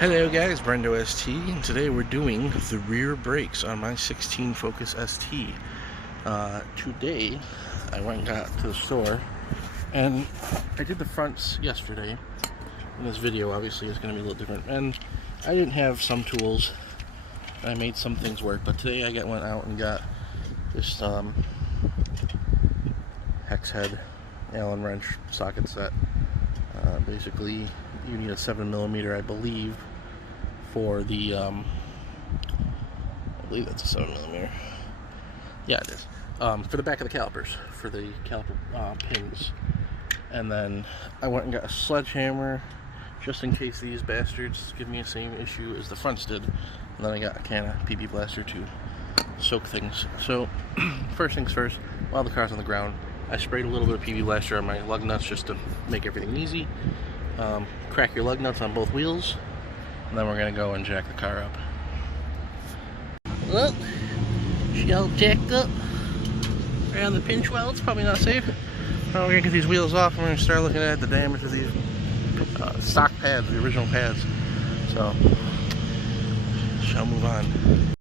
Hello guys, Brendo ST, and today we're doing the rear brakes on my 16 Focus ST. Today I went and got to the store and I did the fronts yesterday. In this video obviously it's going to be a little different, and I didn't have some tools. I made some things work, but today I went out and got this hex head Allen wrench socket set. Basically you need a 7mm, I believe, for the I believe that's a 7mm. Yeah, it is. For the back of the calipers, for the caliper pins. And then I went and got a sledgehammer just in case these bastards give me the same issue as the fronts did. And then I got a can of PB Blaster to soak things. So first things first, while the car's on the ground, I sprayed a little bit of PB Blaster on my lug nuts just to make everything easy. Crack your lug nuts on both wheels, and then we're gonna go and jack the car up. Well, she all jacked up around the pinch well. It's probably not safe. We're gonna get these wheels off and we're gonna start looking at the damage of these stock pads, the original pads. So, shall move on.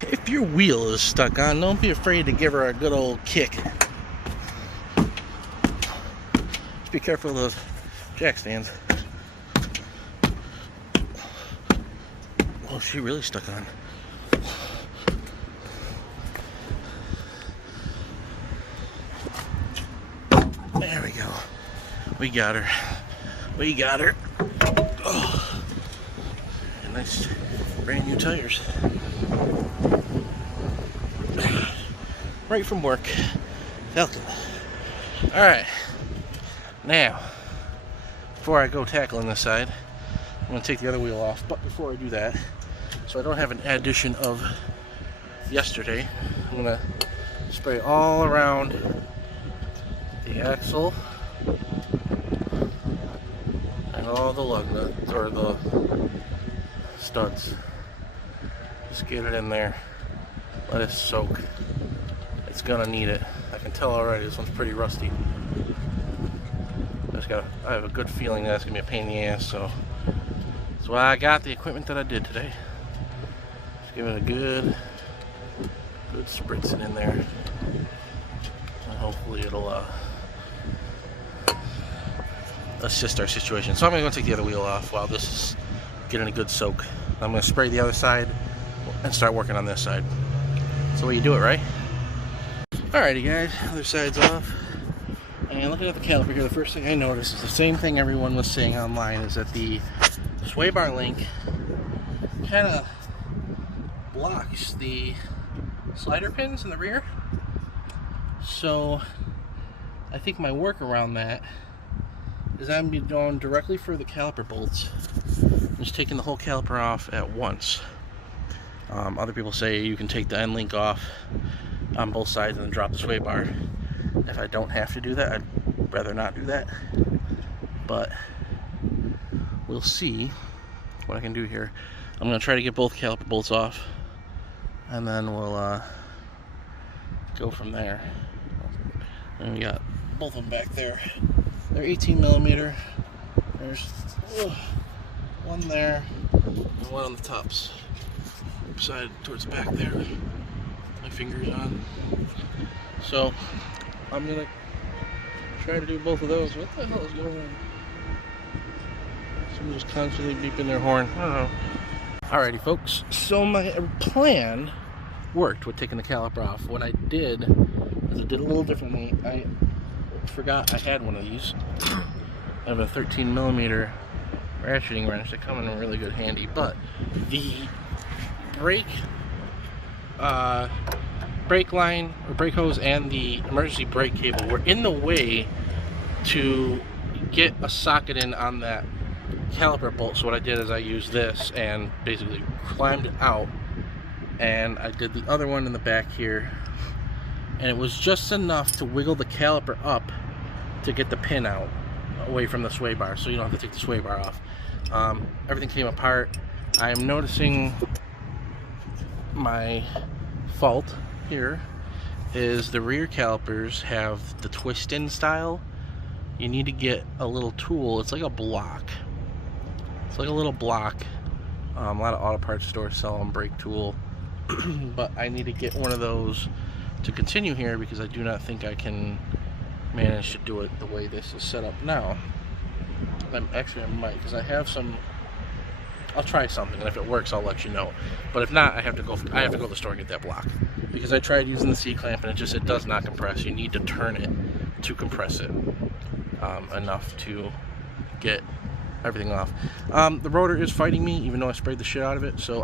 If your wheel is stuck on, don't be afraid to give her a good old kick. Just be careful of those jack stands. Oh, she really stuck on. There we go. We got her. We got her. Oh, and nice brand new tires. Right from work. Falcon. Alright. Now, before I go tackling this side, I'm going to take the other wheel off. But before I do that, so I don't have an addition of yesterday, I'm going to spray all around the axle and all the lug nuts, or the studs. Just get it in there. Let it soak. It's going to need it. I can tell already this one's pretty rusty. I have a good feeling that it's going to be a pain in the ass, so that's why I got the equipment that I did today. Just give it a good spritzing in there, and hopefully it'll assist our situation. So I'm going to go take the other wheel off while this is getting a good soak. I'm going to spray the other side and start working on this side. That's the way you do it, right? Alrighty guys, other side's off. And looking at the caliper here, the first thing I noticed is the same thing everyone was saying online, is that the sway bar link kind of blocks the slider pins in the rear. So I think my work around that is I'm going directly for the caliper bolts, just taking the whole caliper off at once. Other people say you can take the end link off on both sides and then drop the sway bar. If I don't have to do that, I'd rather not do that, but we'll see what I can do here. I'm going to try to get both caliper bolts off, and then we'll go from there. And we got both of them back there. They're 18mm. There's one there and one on the tops side towards the back there. My fingers on. So I'm gonna try to do both of those. What the hell is going on? Someone just constantly beeping their horn. I don't know. Alrighty folks, so my plan worked with taking the caliper off. What I did is I did a little differently. I forgot I had one of these. I have a 13mm ratcheting wrench that come in really good handy, but the brake line or brake hose and the emergency brake cable were in the way to get a socket in on that caliper bolt. So what I did is I used this and basically climbed it out, and I did the other one in the back here, and it was just enough to wiggle the caliper up to get the pin out away from the sway bar, so you don't have to take the sway bar off. Everything came apart. I am noticing my fault here is the rear calipers have the twist in style. You need to get a little tool. It's like a block. It's like a little block A lot of auto parts stores sell them, brake tool. But I need to get one of those to continue here because I do not think I can manage to do it the way this is set up now. I might, because I have some. I'll try something, and if it works, I'll let you know. But if not, I have to go to the store and get that block, because I tried using the C-clamp and it does not compress. You need to turn it to compress it enough to get everything off. The rotor is fighting me, even though I sprayed the shit out of it. So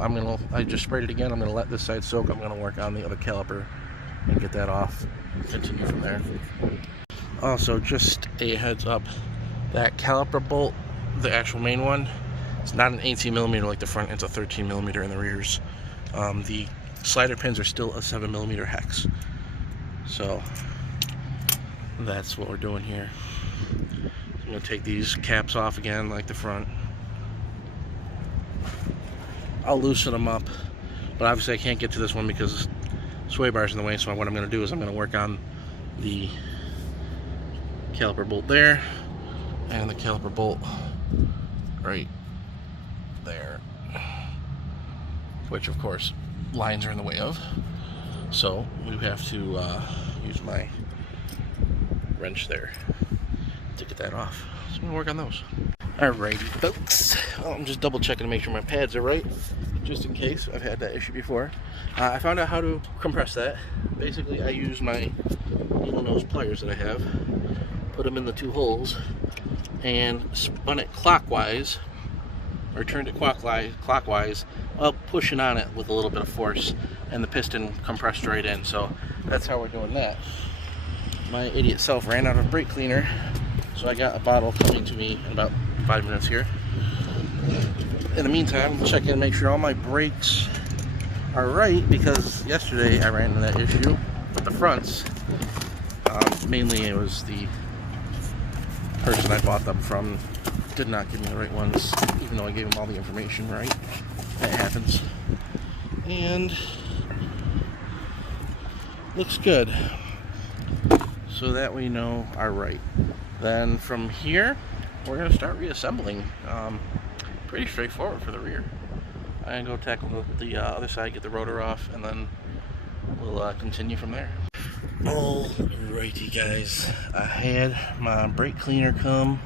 I just sprayed it again. I'm gonna let this side soak. I'm gonna work on the other caliper and get that off. Continue from there. Also, just a heads up, that caliper bolt, the actual main one, it's not an 18mm like the front, it's a 13mm in the rears. The slider pins are still a 7mm hex. So that's what we're doing here. I'm going to take these caps off again like the front. I'll loosen them up, but obviously I can't get to this one because sway bar's in the way. So what I'm going to do is I'm going to work on the caliper bolt there and the caliper bolt right there, which of course lines are in the way of, so we have to use my wrench there to get that off. So I'm gonna work on those. Alrighty folks, well, I'm just double checking to make sure my pads are right, just in case. I've had that issue before. I found out how to compress that. Basically I use my needle nose pliers that I have, put them in the two holes and spun it clockwise, or turned it clockwise, up pushing on it with a little bit of force, and the piston compressed right in. So that's how we're doing that. My idiot self ran out of brake cleaner, so I got a bottle coming to me in about 5 minutes here. In the meantime, check in and make sure all my brakes are right, because yesterday I ran into that issue with the fronts. Mainly it was the person I bought them from did not give me the right ones, even though I gave them all the information right. That happens. And looks good. So that we know are right. Then from here, we're going to start reassembling. Pretty straightforward for the rear. I'm going to go tackle the other side, get the rotor off, and then we'll continue from there. Alrighty guys, I had my brake cleaner come,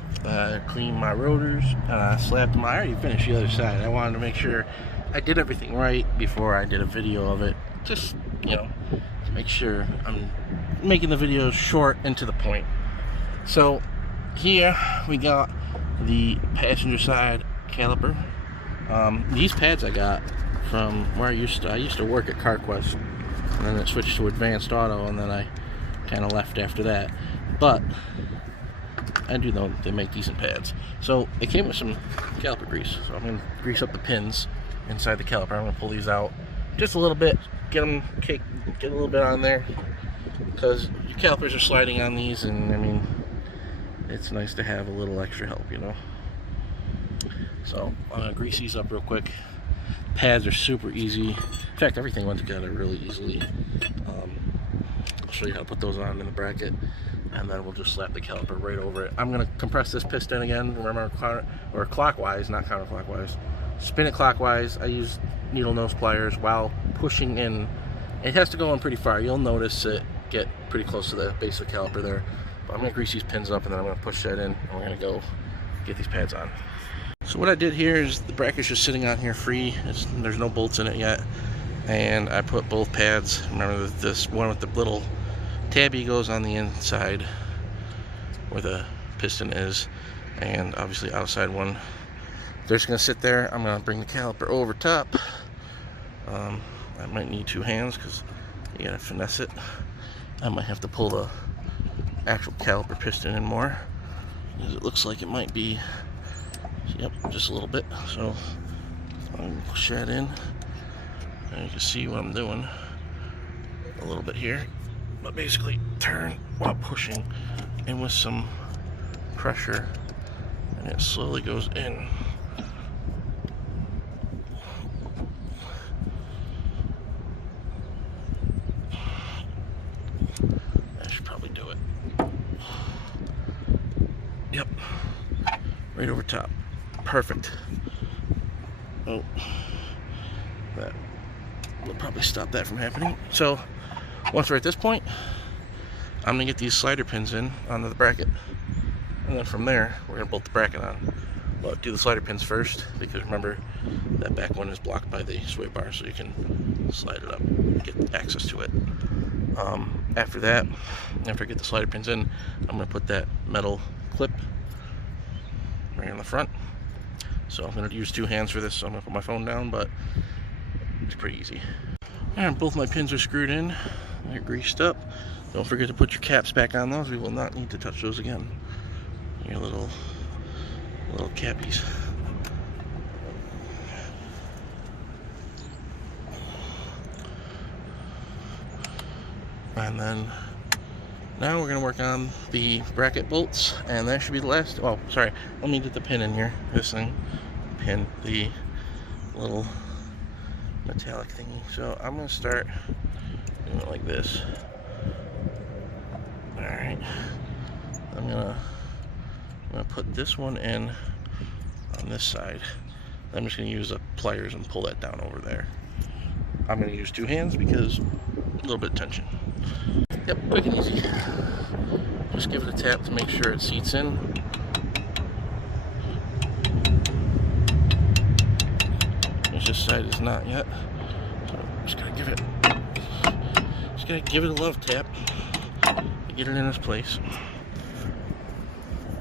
clean my rotors, and I slapped them. I already finished the other side. I wanted to make sure I did everything right before I did a video of it. Just, you know, to make sure I'm making the video short and to the point. So here we got the passenger side caliper. These pads I got from where I used to work at CarQuest, and then it switched to Advanced Auto, and then I kind of left after that. But I do know they make decent pads. So it came with some caliper grease. So I'm going to grease up the pins inside the caliper. I'm going to pull these out just a little bit, get a little bit on there, because your calipers are sliding on these, and I mean, it's nice to have a little extra help, you know. So I'm going to grease these up real quick. Pads are super easy. In fact, everything went together really easily. I'll show you how to put those on in the bracket, and then we'll just slap the caliper right over it. I'm going to compress this piston again, remember, or clockwise, not counterclockwise. Spin it clockwise. I use needle nose pliers while pushing in. It has to go in pretty far. You'll notice it get pretty close to the base of the caliper there. But I'm going to grease these pins up, and then I'm going to push that in, and we're going to go get these pads on. So what I did here is the bracket's just sitting on here free. There's no bolts in it yet. And I put both pads. Remember, this one with the little tabby goes on the inside where the piston is, and obviously outside one. They're just going to sit there. I'm going to bring the caliper over top. I might need two hands because you got to finesse it. I might have to pull the actual caliper piston in more, because it looks like it might be, yep, just a little bit. So I'm going to push that in, and you can see what I'm doing a little bit here, but basically turn while pushing and with some pressure, and it slowly goes in. That should probably do it. Yep, right over top. Perfect. Oh, that will probably stop that from happening. So once we're at this point, I'm gonna get these slider pins in onto the bracket, and then from there we're gonna bolt the bracket on. But do the slider pins first, because remember that back one is blocked by the sway bar, so you can slide it up and get access to it. After that, after I get the slider pins in, I'm gonna put that metal clip right on the front. So I'm gonna use 2 hands for this, so I'm gonna put my phone down, but it's pretty easy. And both my pins are screwed in, they're greased up. Don't forget to put your caps back on those. We will not need to touch those again. Your little cappies. And then now we're going to work on the bracket bolts, and that should be the last. Oh, sorry, let me get the pin in here. This thing, pin, the little metallic thingy. So I'm going to start doing it like this. Alright, I'm gonna put this one in on this side. I'm just gonna use the pliers and pull that down over there. I'm gonna use 2 hands because a little bit of tension. Yep, quick and easy. Just give it a tap to make sure it seats in. This side is not yet. So I'm just gonna give it a love tap. Get it in its place,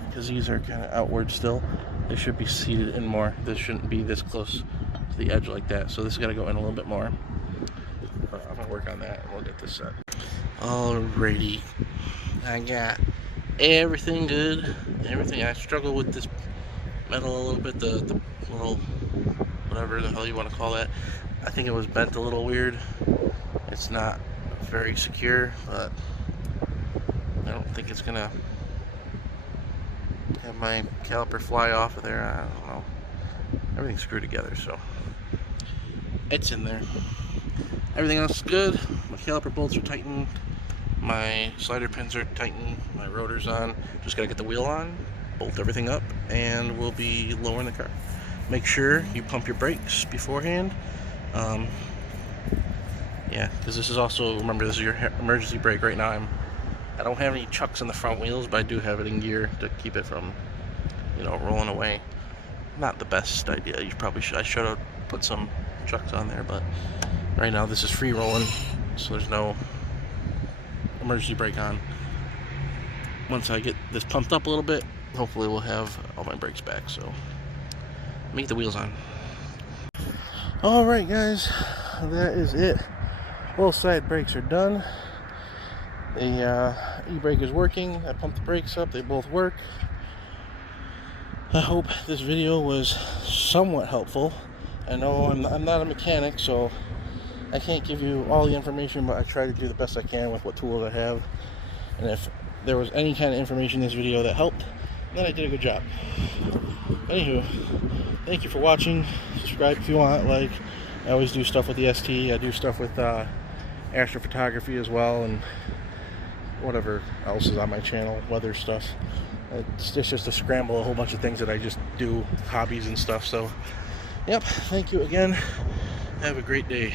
because these are kind of outward still. They should be seated in more. This shouldn't be this close to the edge like that, so this is going to go in a little bit more. I'm going to work on that and we'll get this set. Alrighty, I got everything good. Everything. I struggle with this metal a little bit, the little whatever the hell you want to call that. I think it was bent a little weird. It's not very secure, but I don't think it's gonna have my caliper fly off of there. I don't know. Everything's screwed together, so it's in there. Everything else is good. My caliper bolts are tightened. My slider pins are tightened. My rotor's on. Just gotta get the wheel on, bolt everything up, and we'll be lowering the car. Make sure you pump your brakes beforehand. Yeah, because this is also, remember, this is your emergency brake. Right now I don't have any chucks on the front wheels, but I do have it in gear to keep it from, rolling away. Not the best idea. I should have put some chucks on there, but right now this is free rolling, so there's no emergency brake on. Once I get this pumped up a little bit, hopefully we'll have all my brakes back. So let me get the wheels on. Alright guys, that is it. Both side brakes are done. The e-brake is working. I pumped the brakes up. They both work. I hope this video was somewhat helpful. I know I'm not a mechanic, so I can't give you all the information, but I try to do the best I can with what tools I have. And if there was any kind of information in this video that helped, then I did a good job. Anywho, thank you for watching. Subscribe if you want. Like, I always do stuff with the ST. I do stuff with astrophotography as well, and whatever else is on my channel, weather stuff. It's just a scramble, a whole bunch of things that I just do, hobbies and stuff. So, yep, thank you again. Have a great day.